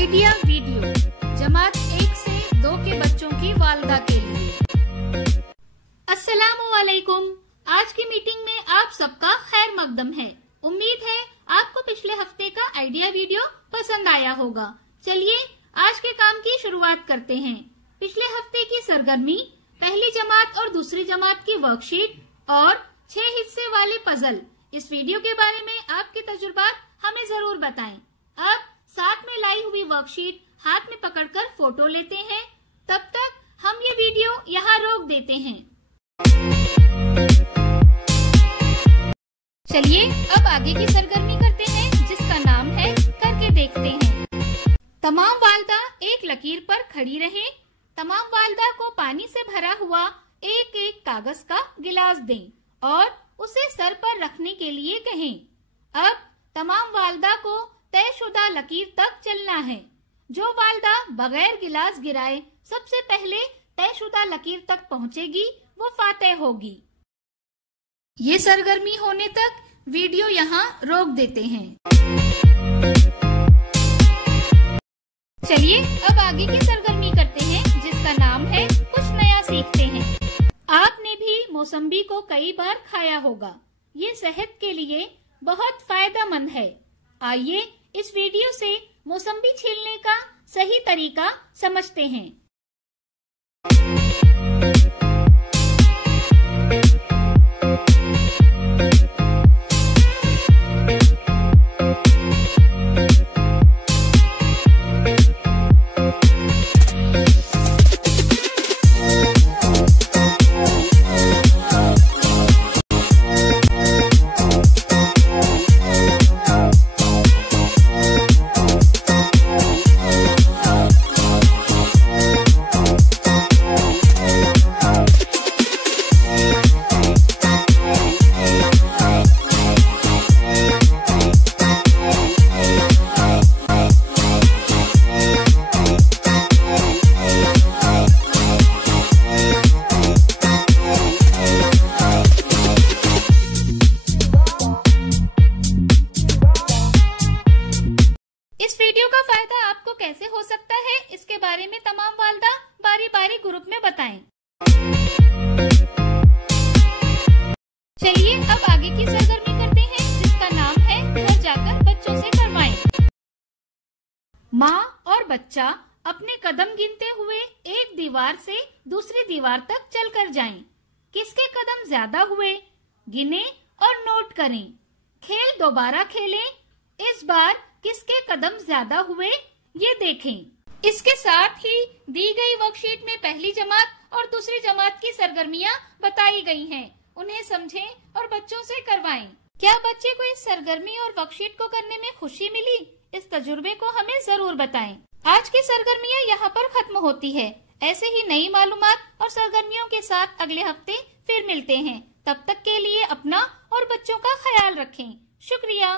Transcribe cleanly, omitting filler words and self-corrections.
Idea video जमात 1 से 2 के बच्चों की वालदा के लिए। अस्सलामुअलैकुम। आज की मीटिंग में आप सबका खैर मकदम है। उम्मीद है आपको पिछले हफ्ते का आइडिया वीडियो पसंद आया होगा। चलिए आज के काम की शुरुआत करते हैं। पिछले हफ्ते की सरगर्मी, पहली जमात और दूसरी जमात की वर्कशीट और 6 हिस्से वाले पजल। इस वीडियो के बारे में आपके तजुर्बात हमें जरूर बताएं। अब साथ में लाई हुई वर्कशीट हाथ में पकड़कर फोटो लेते हैं। तब तक हम ये वीडियो यहाँ रोक देते हैं। चलिए अब आगे की सरगर्मी करते हैं, जिसका नाम है करके देखते हैं। तमाम वालदा एक लकीर पर खड़ी रहें। तमाम वालदा को पानी से भरा हुआ एक एक कागज का गिलास दें और उसे सर पर रखने के लिए कहें। अब तमाम वालदा को तयशुदा लकीर तक चलना है। जो वालदा बगैर गिलास गिराए सबसे पहले तयशुदा लकीर तक पहुंचेगी, वो फातेह होगी। ये सरगर्मी होने तक वीडियो यहाँ रोक देते हैं। चलिए अब आगे की सरगर्मी करते हैं, जिसका नाम है कुछ नया सीखते हैं। आपने भी मौसम्बी को कई बार खाया होगा। ये सेहत के लिए बहुत फायदेमंद है। आइए इस वीडियो से मौसम्बी छीलने का सही तरीका समझते हैं। इस वीडियो का फायदा आपको कैसे हो सकता है, इसके बारे में तमाम वालदा बारी बारी ग्रुप में बताएं। चलिए अब आगे की सरगर्मी करते हैं, जिसका नाम है घर जाकर बच्चों से करवाएं। माँ और बच्चा अपने कदम गिनते हुए एक दीवार से दूसरी दीवार तक चलकर जाएं। किसके कदम ज्यादा हुए, गिने और नोट करें। खेल दोबारा खेलें। इस बार किसके कदम ज्यादा हुए, ये देखें। इसके साथ ही दी गई वर्कशीट में पहली जमात और दूसरी जमात की सरगर्मियां बताई गई हैं। उन्हें समझें और बच्चों से करवाएं। क्या बच्चे को इस सरगर्मी और वर्कशीट को करने में खुशी मिली? इस तजुर्बे को हमें जरूर बताएं। आज की सरगर्मियां यहाँ पर खत्म होती है। ऐसे ही नई मालूमात और सरगर्मियों के साथ अगले हफ्ते फिर मिलते हैं। तब तक के लिए अपना और बच्चों का ख्याल रखें। शुक्रिया।